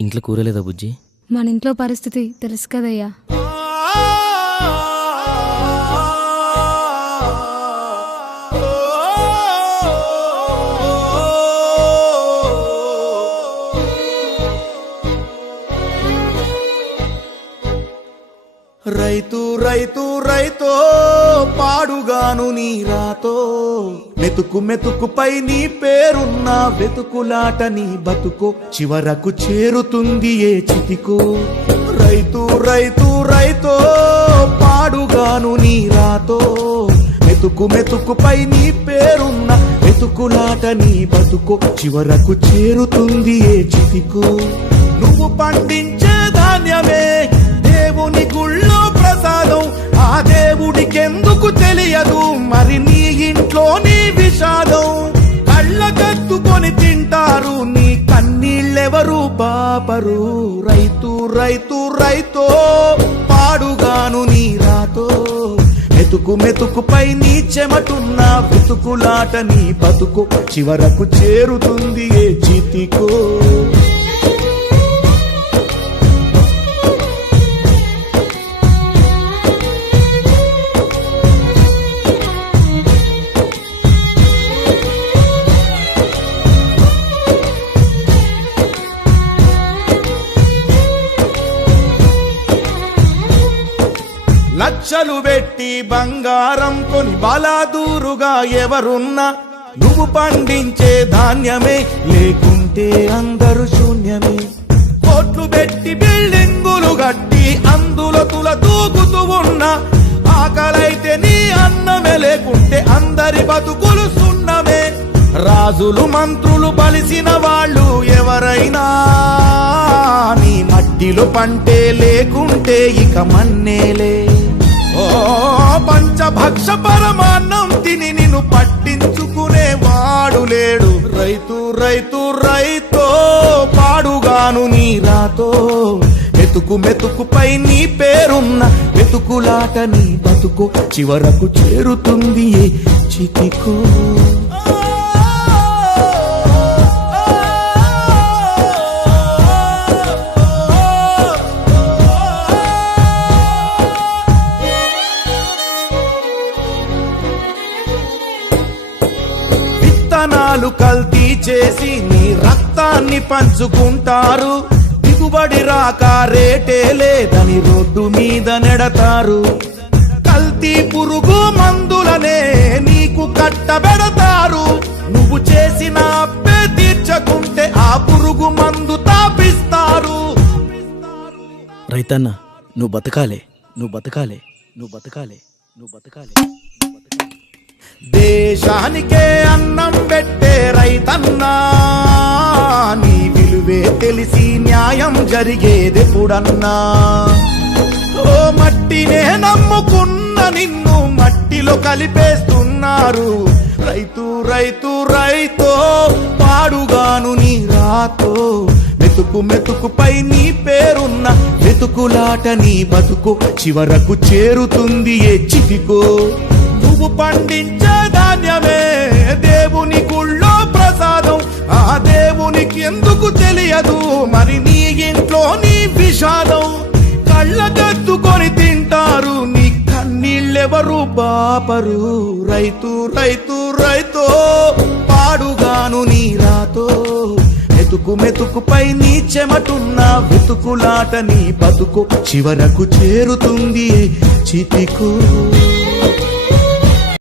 ఇంట్లో కూరలేదా బుజ్జి? మన ఇంట్లో పరిస్థితి తెలుసు కదయ్యా. రైతు రైతు రైతో పాడుగాను నీ రాతో, మెతుకు మెతుకుపై నీ పేరున్న వెతుకులాట నీ బతుకో, చివరకు చేరుతుంది ఏ చితికో. రైతు రైతు రైతో పాడుగాను నీ రాతో, మెతుకు మెతుకుపై నీ పేరున్న వెతుకులాట నీ బతుకో, చివరకు చేరుతుంది ఏ చితికో. నువ్వు పండించే ధాన్యమే దేవుని గుళ్ళో ప్రసాదం, ఆ దేవుడికెందుకు తెలియదు మరి నీ ఇంట్లో నీ విషాదం. కళ్ళకత్తుకొని తింటారు నీ కన్నీళ్ళెవరు పాపరు. రైతు రైతు రైతో పాడుగాను నీ రాతో, మెతుకు మెతుకుపై నీ చెమటున్న వెతుకులాట నీ బతుకు, చివరకు చేరుతుంది ఏ చితికో. లక్షలు పెట్టి బంగారం కొని బలాదూరుగా ఎవరున్నా, నువ్వు పండించే ధాన్యమే లేకుంటే అందరూ శూన్యమే. కోట్లు పెట్టి బిల్డింగులు కట్టి అందులో తుల దూకుతూ ఉన్నా, ఆకలైతే నీ అన్నమే లేకుంటే అందరి బతుకులు సున్నమే. రాజులు మంత్రులు బలిసిన వాళ్ళు ఎవరైనా, నీ మట్టిలో పంటే లేకుంటే ఇక మన్నేలే. ఓ పంచభక్ష పరమాన్నం తిని నిన్ను పట్టించుకునే వాడు లేడు. రైతు రైతు రైతో పాడుగాను నీ రాతో, మెతుకు మెతుకుపై నీ పేరున్న వెతుకులాట నీ బతుకు, చివరకు చేరుతుంది ఏ చితికో. విత్తనాలు కల్తీ చేసి నీ రక్తాన్ని పంచుకుంటారు, దిగుబడి రాక రేటే లేదని రోడ్డు మీద నెడతారు. కల్తీ పురుగు మందులనే నీకు కట్టబెడతారు, నువ్వు చేసిన అప్పే తీర్చకుంటే ఆ పురుగు మందు తాపిస్తారు. రైతన్న నువ్వు బతకాలే, నువ్వు బతకాలే, నువ్వు బతకాలే, నువ్వు బతకాలే. దేశానికే అన్నం పెట్టే రైతన్నా, నీ విలువే తెలిసి న్యాయం జరిగేదెప్పుడన్నా. ఓ మట్టినే నమ్ముకున్న నిన్ను మట్టిలో కలిపేస్తున్నారు. రైతు రైతు రైతో పాడుగాను నీ రాతో, మెతుకు మెతుకుపై నీ పేరున్న వెతుకులాట నీ బతుకు, చివరకు చేరుతుంది ఏ చితికో. నువ్వు పండించే ధాన్యమే దేవుని గుళ్ళో ప్రసాదం, ఆ దేవునికి ఎందుకు తెలియదు మరి నీ ఇంట్లో నీ విషాదం. కళ్ళకత్తుకొని తింటారు నీ కన్నీళ్ళెవరు బాపరు. రైతు రైతు రైతో పాడుగాను నీ రాతో, మెతుకు మెతుకుపై నీ చెమటున్న వెతుకులాట నీ బతుకు, చివరకు చేరుతుంది చితికు.